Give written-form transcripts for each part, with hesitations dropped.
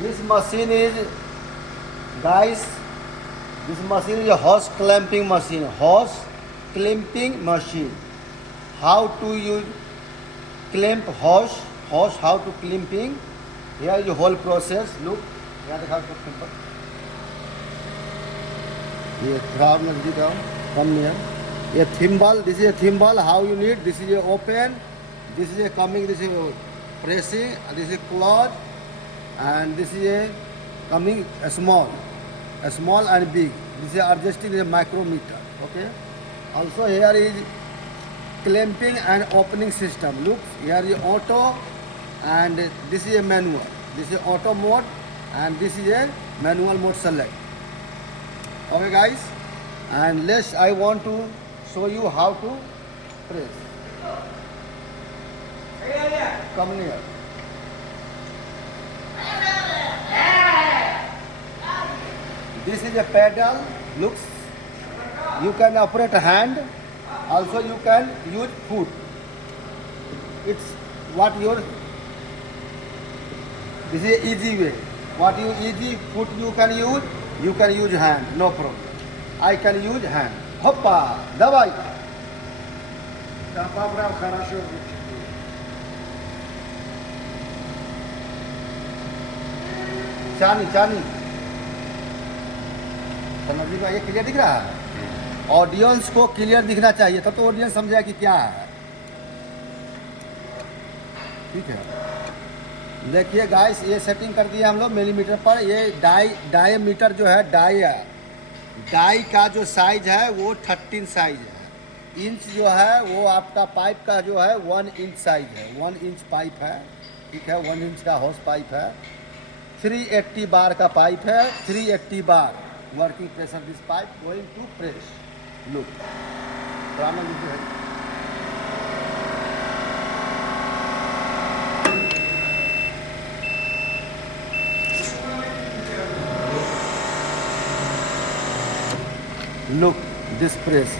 This machine is, guys, this machine is a hose clamping machine. Hose clamping machine. How to use clamp hose? Hose how to clamping? Here is the whole process. Look, here the how to simple. Here, come near. A thimble. This is a thimble. How you need? This is a open. This is a coming. This is a pressing. This is close. And this is a coming a small and big. This is adjusting a micrometer. Okay. Also here is clamping and opening system. Look, here is auto, and this is a manual. This is auto mode, and this is a manual mode select. Okay, guys, and I want to show you how to press. Come here. This is a pedal. Looks, you can operate a hand. Also, you can use foot. It's what your. This is easy way. What you easy foot you can use. You can use hand. No problem. I can use hand. Hoppa. Давай. Да, побрал хорошо. चानी समझ में ये clear दिख रहा है? Audience को clear दिखना चाहिए, तब तो ऑडियंस समझेगा कि क्या है। ठीक है, देखिए गाइस, ये सेटिंग कर दिया हम लोग मिलीमीटर पर। ये डायमीटर जो है, डाई का जो साइज है वो 13 साइज है। इंच जो है वो आपका पाइप का जो है 1 इंच साइज है। 1 इंच पाइप है। ठीक है, 1 इंच का हॉस पाइप है। 380 बार का पाइप है। 380 bar working pressure this pipe going to press. Look, पुराना जो है look this press,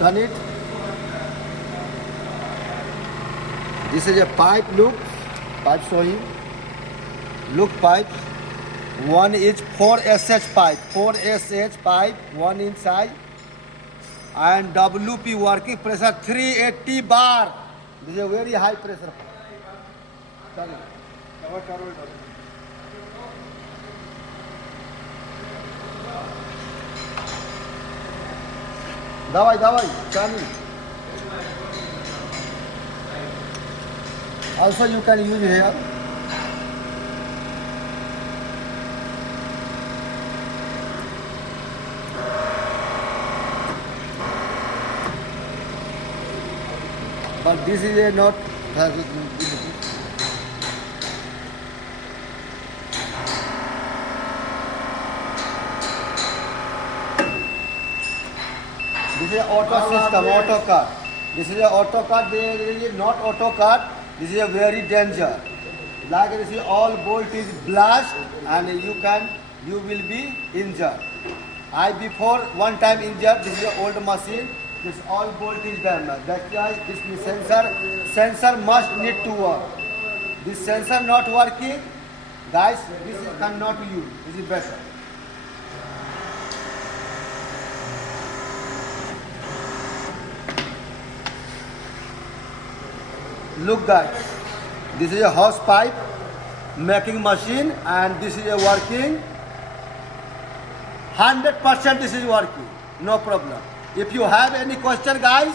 turn it. This is a pipe. Look, pipe showing. Look, pipe 1 inch 4SH pipe, 4SH pipe 1 inch size, and WP working pressure 380 bar. This is a very high pressure. Turn it. Давай, Chani. Also you can use here. But this is a not. This is an auto system, auto cut. This is an auto cut. This is not auto cut. This is a very danger. Like this is all bolt is blast, and you will be injured. I before one time injured. This is an old machine. This all bolt is damaged. That's why this sensor must need to work. This sensor not working, guys. This cannot use. This is better. Look guys, this is a hose pipe making machine, and this is a working 100%. This is working, no problem. If you have any question guys,